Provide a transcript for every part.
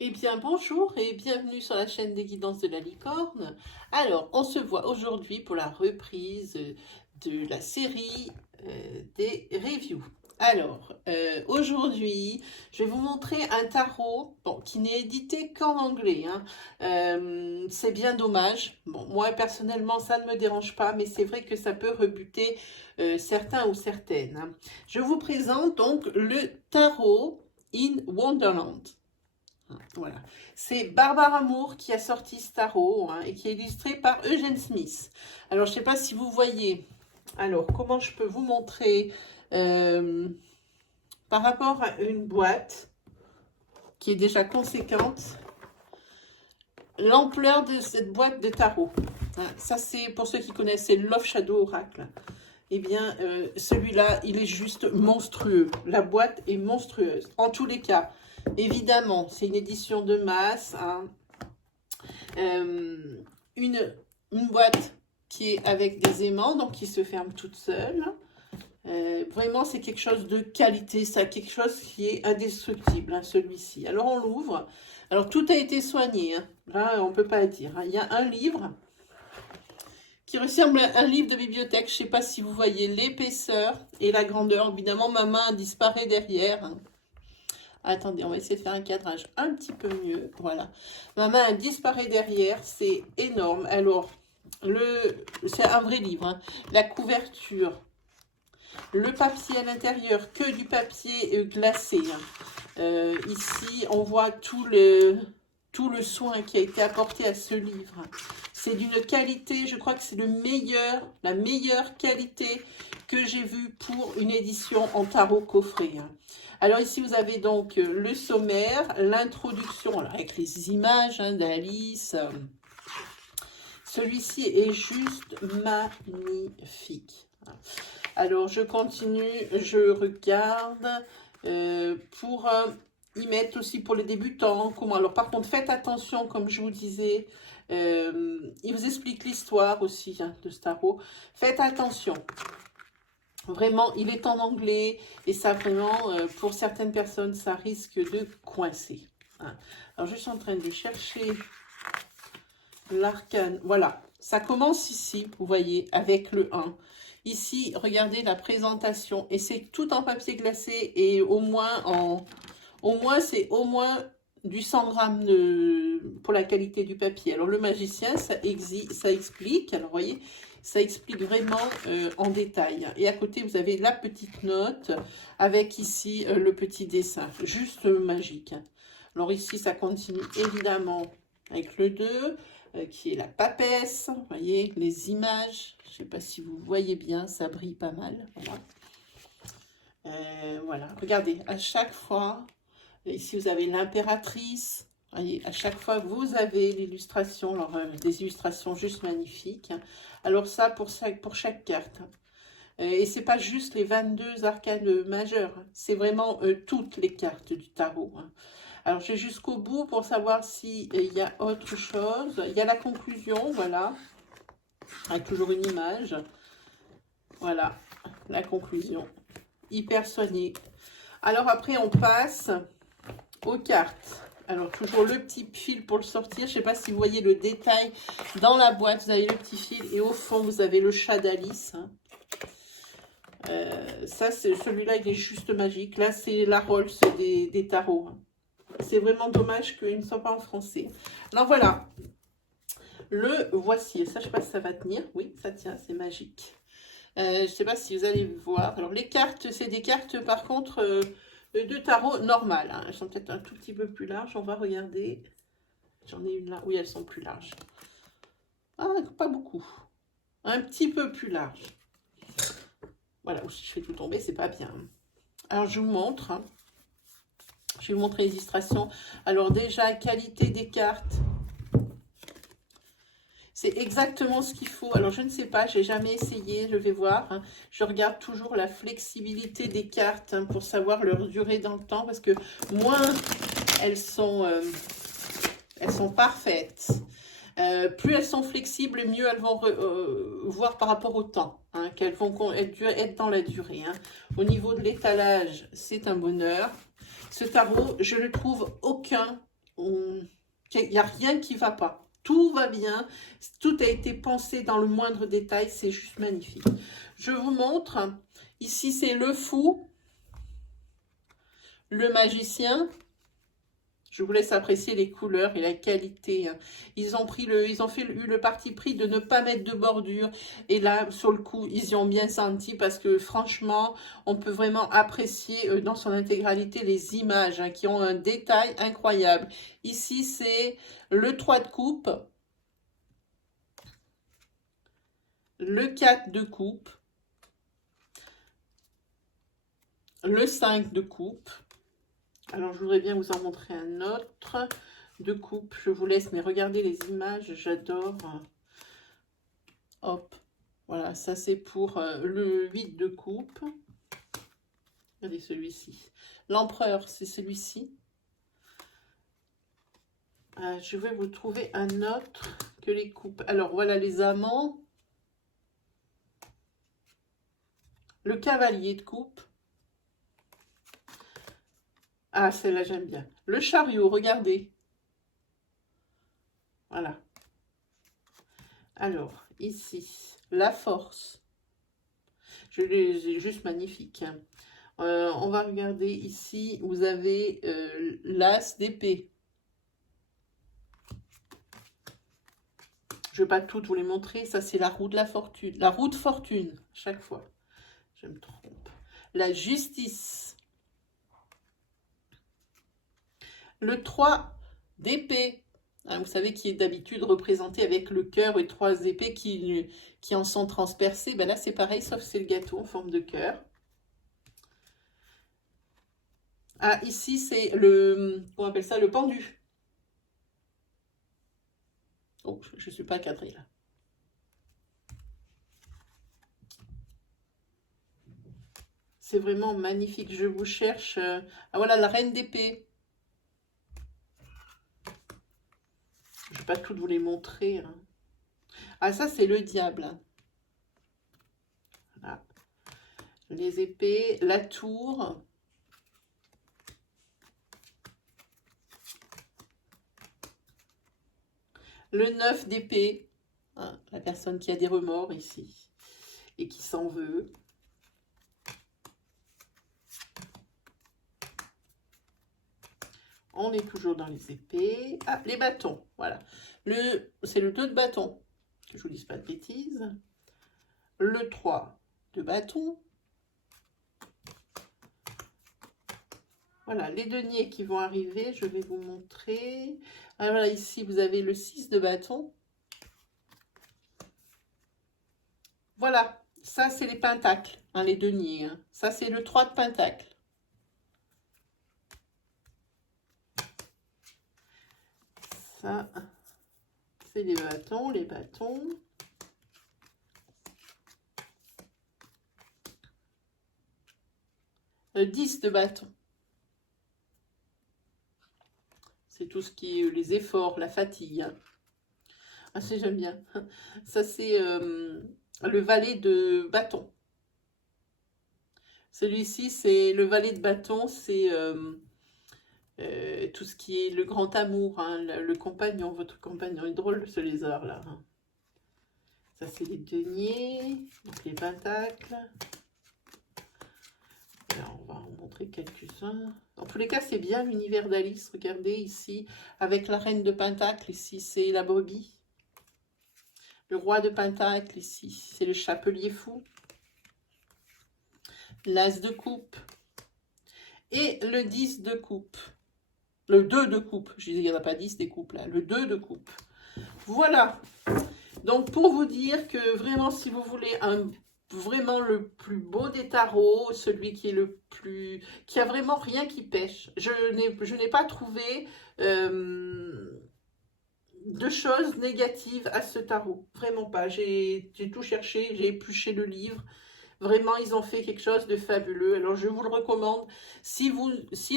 Eh bien, bonjour et bienvenue sur la chaîne des guidances de la licorne. Alors, on se voit aujourd'hui pour la reprise de la série des reviews. Alors, aujourd'hui, je vais vous montrer un tarot bon, qui n'est édité qu'en anglais, hein. C'est bien dommage. Bon, moi, personnellement, ça ne me dérange pas, mais c'est vrai que ça peut rebuter certains ou certaines, hein. Je vous présente donc le tarot in Wonderland. Voilà. C'est Barbara Moore qui a sorti ce tarot, hein, et qui est illustré par Eugene Smith. Alors, je ne sais pas si vous voyez. Alors, comment je peux vous montrer euh, par rapport à une boîte qui est déjà conséquente, l'ampleur de cette boîte de tarot. Hein, ça, c'est pour ceux qui connaissent, c'est Love Shadow Oracle. Eh bien, celui-là, il est juste monstrueux. La boîte est monstrueuse. En tous les cas, évidemment, c'est une édition de masse, hein. Euh, une boîte qui est avec des aimants, donc qui se ferme toute seule. Vraiment, c'est quelque chose de qualité, ça, quelque chose qui est indestructible, hein, celui-ci. Alors, on l'ouvre. Alors, tout a été soigné, hein. Là, on ne peut pas dire, hein. Il y a un livre qui ressemble à un livre de bibliothèque. Je ne sais pas si vous voyez l'épaisseur et la grandeur. Évidemment, ma main disparaît derrière, hein. Attendez, on va essayer de faire un cadrage un petit peu mieux. Voilà. Ma main disparaît derrière. C'est énorme. Alors, c'est un vrai livre, hein. La couverture, le papier à l'intérieur, que du papier glacé, hein. Ici, on voit tout le soin qui a été apporté à ce livre. C'est d'une qualité, je crois que c'est la meilleure qualité que j'ai vue pour une édition en tarot coffret, hein. Alors ici, vous avez donc le sommaire, l'introduction, avec les images, hein, d'Alice. Celui-ci est juste magnifique. Alors, je continue, je regarde pour y mettre aussi pour les débutants. Comment? Alors, par contre, faites attention, comme je vous disais, il vous explique l'histoire aussi, hein, de ce tarot. Faites attention. Vraiment, il est en anglais et ça vraiment, pour certaines personnes, ça risque de coincer, hein. Alors, je suis en train de chercher l'arcane. Voilà, ça commence ici, vous voyez, avec le 1. Ici, regardez la présentation et c'est tout en papier glacé et c'est au moins du 100 grammes pour la qualité du papier. Alors, le magicien, ça explique, alors, vous voyez, ça explique vraiment en détail. Et à côté, vous avez la petite note avec ici le petit dessin, juste magique. Alors ici, ça continue évidemment avec le 2, qui est la papesse. Vous voyez, les images. Je ne sais pas si vous voyez bien, ça brille pas mal. Voilà. Voilà. Regardez, à chaque fois, ici vous avez l'impératrice. Voyez, à chaque fois, vous avez l'illustration, des illustrations juste magnifiques. Alors ça, pour chaque carte. Et c'est pas juste les 22 arcanes majeures, c'est vraiment toutes les cartes du tarot, hein. Alors, je vais jusqu'au bout pour savoir s'il y a autre chose. Il y a la conclusion, voilà, avec toujours une image. Voilà, la conclusion, hyper soignée. Alors après, on passe aux cartes. Alors, toujours le petit fil pour le sortir. Je ne sais pas si vous voyez le détail. Dans la boîte, vous avez le petit fil et au fond, vous avez le chat d'Alice, hein. Ça, celui-là, il est juste magique. Là, c'est la Rolls des tarots, hein. C'est vraiment dommage qu'il ne soit pas en français. Alors voilà, le voici. Ça, je ne sais pas si ça va tenir. Oui, ça tient, c'est magique. Je ne sais pas si vous allez voir. Alors les cartes, c'est des cartes par contre de tarot normales, hein. Elles sont peut-être un tout petit peu plus larges. On va regarder. J'en ai une là. Oui, elles sont plus larges. Ah, pas beaucoup. Un petit peu plus large. Voilà, si je fais tout tomber, c'est pas bien. Alors je vous montre, hein. Je vais vous montrer les illustrations. Alors déjà, qualité des cartes. C'est exactement ce qu'il faut. Alors, je ne sais pas, je n'ai jamais essayé, je vais voir, hein. Je regarde toujours la flexibilité des cartes, hein, pour savoir leur durée dans le temps, parce que moins elles sont parfaites, plus elles sont flexibles, mieux elles vont voir par rapport au temps, hein, qu'elles vont être dans la durée, hein. Au niveau de l'étalage, c'est un bonheur. Ce tarot, je ne trouve il n'y a rien qui ne va pas. Tout va bien, tout a été pensé dans le moindre détail, c'est juste magnifique. Je vous montre, ici c'est le fou, le magicien. Je vous laisse apprécier les couleurs et la qualité. Ils ont eu le parti pris de ne pas mettre de bordure. Et là, sur le coup, ils y ont bien senti parce que franchement, on peut vraiment apprécier dans son intégralité les images qui ont un détail incroyable. Ici, c'est le 3 de coupe, le 4 de coupe, le 5 de coupe. Alors, je voudrais bien vous en montrer un autre de coupe. Je vous laisse, mais regardez les images, j'adore. Hop, voilà, ça c'est pour le 8 de coupe. Regardez celui-ci. L'empereur, c'est celui-ci. Je vais vous trouver un autre que les coupes. Alors, voilà les amants. Le cavalier de coupe. Ah, celle-là, j'aime bien. Le chariot, regardez. Voilà. Alors, ici, la force. Je l'ai juste magnifique. On va regarder ici, vous avez l'as d'épée. Je ne vais pas toutes vous les montrer. Ça, c'est la roue de la fortune. La roue de fortune, chaque fois. Je me trompe. La justice. Le 3 d'épée. Vous savez, qui est d'habitude représenté avec le cœur et 3 épées qui en sont transpercées. Ben là, c'est pareil, sauf c'est le gâteau en forme de cœur. Ah, ici, c'est le... Comment on appelle ça? Le pendu. Oh, je ne suis pas cadrée, là. C'est vraiment magnifique. Je vous cherche... Ah, voilà, la reine d'épée. Je ne vais pas toutes vous les montrer. Ah, ça, c'est le diable. Voilà. Les épées, la tour. Le 9 d'épée. La personne qui a des remords ici. Et qui s'en veut. On est toujours dans les épées. Ah, les bâtons, voilà. C'est le 2 de bâton, que je vous dise pas de bêtises. Le 3 de bâton. Voilà, les deniers qui vont arriver, je vais vous montrer. Ah, voilà, ici, vous avez le 6 de bâton. Voilà, ça, c'est les pentacles, les deniers. Ça, c'est le 3 de pentacle. Ça, c'est les bâtons, les bâtons. Le 10 de bâton. C'est tout ce qui est les efforts, la fatigue. Ah, j'aime bien. Ça, c'est le valet de bâton. Celui-ci, c'est le valet de bâton, c'est tout ce qui est le grand amour, le compagnon, votre compagnon. Il est drôle ce lézard là. Ça, c'est les deniers, donc les pentacles. Alors, on va en montrer quelques-uns. Dans tous les cas, c'est bien l'univers d'Alice. Regardez ici, avec la reine de pentacle. Ici, c'est la brebis. Le roi de pentacle, ici, c'est le chapelier fou. L'as de coupe. Et le 10 de coupe. Le 2 de coupe. Je disais, il n'y en a pas 10 des coupes là. Le 2 de coupe. Voilà. Donc, pour vous dire que vraiment, si vous voulez vraiment le plus beau des tarots, celui qui est le plus... qui a vraiment rien qui pêche. Je n'ai pas trouvé de choses négatives à ce tarot. Vraiment pas. J'ai tout cherché, j'ai épluché le livre. Vraiment, ils ont fait quelque chose de fabuleux. Alors, je vous le recommande. Si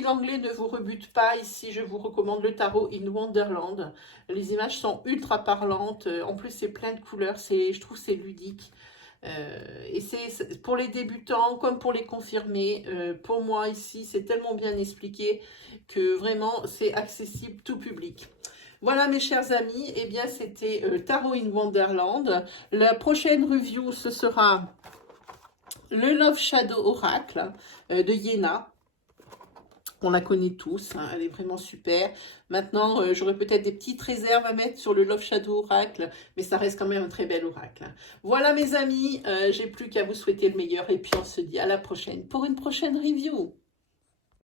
l'anglais ne vous rebute pas, ici, je vous recommande le tarot in Wonderland. Les images sont ultra parlantes. En plus, c'est plein de couleurs. Je trouve que c'est ludique. Et c'est pour les débutants comme pour les confirmés. Pour moi, ici, c'est tellement bien expliqué que vraiment, c'est accessible tout public. Voilà mes chers amis, eh bien c'était Tarot in Wonderland. La prochaine review, ce sera le Love Shadow Oracle de Yéna. On la connaît tous, hein, elle est vraiment super. Maintenant, j'aurais peut-être des petites réserves à mettre sur le Love Shadow Oracle, mais ça reste quand même un très bel oracle. Voilà mes amis, j'ai plus qu'à vous souhaiter le meilleur et puis on se dit à la prochaine pour une prochaine review.